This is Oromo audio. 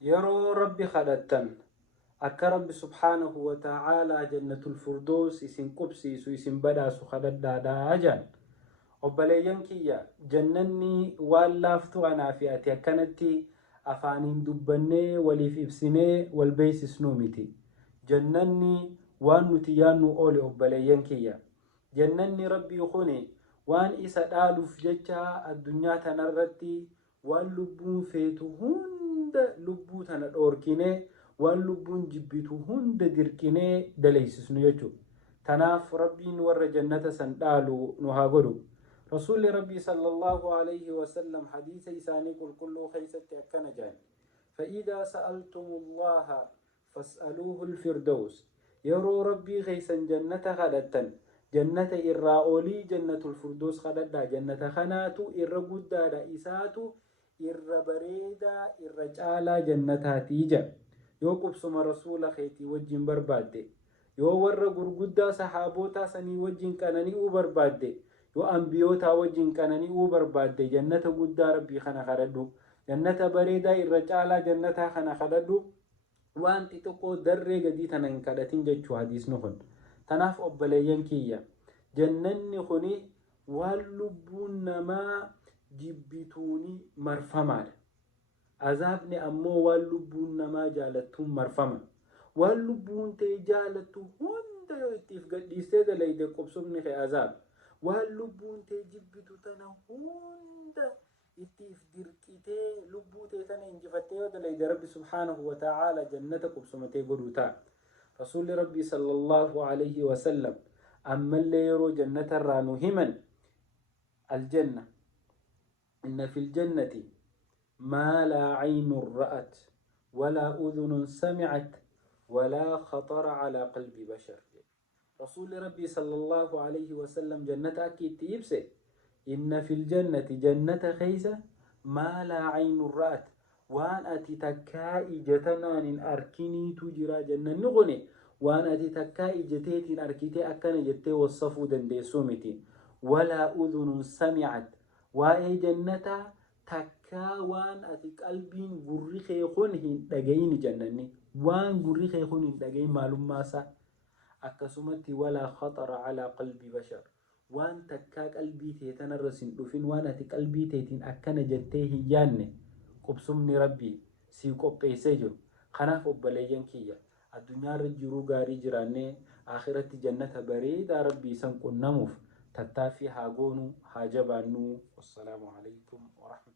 يرو ربي خدتن أكا ربي سبحانه وتعالى جنة الفردوس اسم قبسي اسم بدا سخدد دادا أجان obboleeyyan kiyya jannanni waan laaftuu anaafi ati akkanatti afaaniin dubbannee waliif ibsinee wal beeksisnuu miti. Jannanni waan nuti yaannu oole obboleeyyan kiyya. Jannanni rabbii kuni waan isa dhaaluuf jecha addunyaa tanarratti waan lubbuun feetu hunda lubbuu tana dhoorkinee waan lubbuun jibbitu hunda dirqinee daleeysisnu jechuudha. Tanaaf rabbiin warra jannata san dhaalu nu haa godhu. رسول ربي صلى الله عليه وسلم حديث إساني قل كله خيست أكنا جان فإذا سألتم الله فاسألوه الفردوس يرو ربي خيسا جنة غدتا جنة إراؤولي جنة الفردوس غدتا جنة خناتو إرى قدادا إساتو إرى بريدا إرى جالا جنة تيجا يو قبسم رسول خيتي وجين بربادي يو ور قرقدا صحابوتا سني وجين كانني وبربادي yoo ambiyootaa wajjin qanani'uu barbaadde jannata guddaa rabbii kana kadhadhu jannata bareedaa irra caalaa jannataa kana kadhadhu waan xixiqqoo darree gadii tana hin kadhatin jechuu hadiisni kun. Tanaaf obboleeyyan kiyya jannanni kuni waan lubbuun namaa jibbituuni marfamaadha. Azaabni ammoo waan lubbuun namaa jaalattuun marfama. Waan lubbuun ta'e jaalattu hunda yoo ittiif gadhiistee dalayde qubsumni kee azaaba. waan lubbuun tee jibbitu tana hunda ittiif dirqitee lubbuu tee tana injifattee yoo dalayde rabbi subhaanahu wa ta'aala jannata qubsumatee godhuu ta'a. Rasuulli rabbii sallallahu alayhi wa sallam ammallee yeroo jannata irraa nu himan aljanna inna fil jannati maa laa caynun ra'at walaa udhunun samicat walaa khatara calaa qalbi bashar. رسول ربي صلى الله عليه وسلم جنة أكيد تيبسي إن في الجنة جنة خيسة ما لا عين رأت وان أتي تكائي جتنان أركني تجرى جنة نغني وان أتي تكائي جتيت أركتي أكن جتي والصفو دندي سومتي ولا أذن سمعت وأي جنة تكا وان أتي قلبين غريخي خنهن دقين جنني وان غريخي خنهن دقين معلوم ماسا akkasumatti walaa khatara calaa qalbii bashar waan takkaa qalbii tee tanarra sin dhufin waan ati qalbii teetiin akkana jettee hin yaanne qubsumni rabbii sii qopheessee jiru. Kanaaf obboleeyyan kiyya addunyaarra jiruu gaarii jiraannee akhiratti jannata bareedaa rabbii san qunnamuuf tattaaffii haa goonuu haa jabaannuu. Wassalaamu alaykum wa rahmatullahi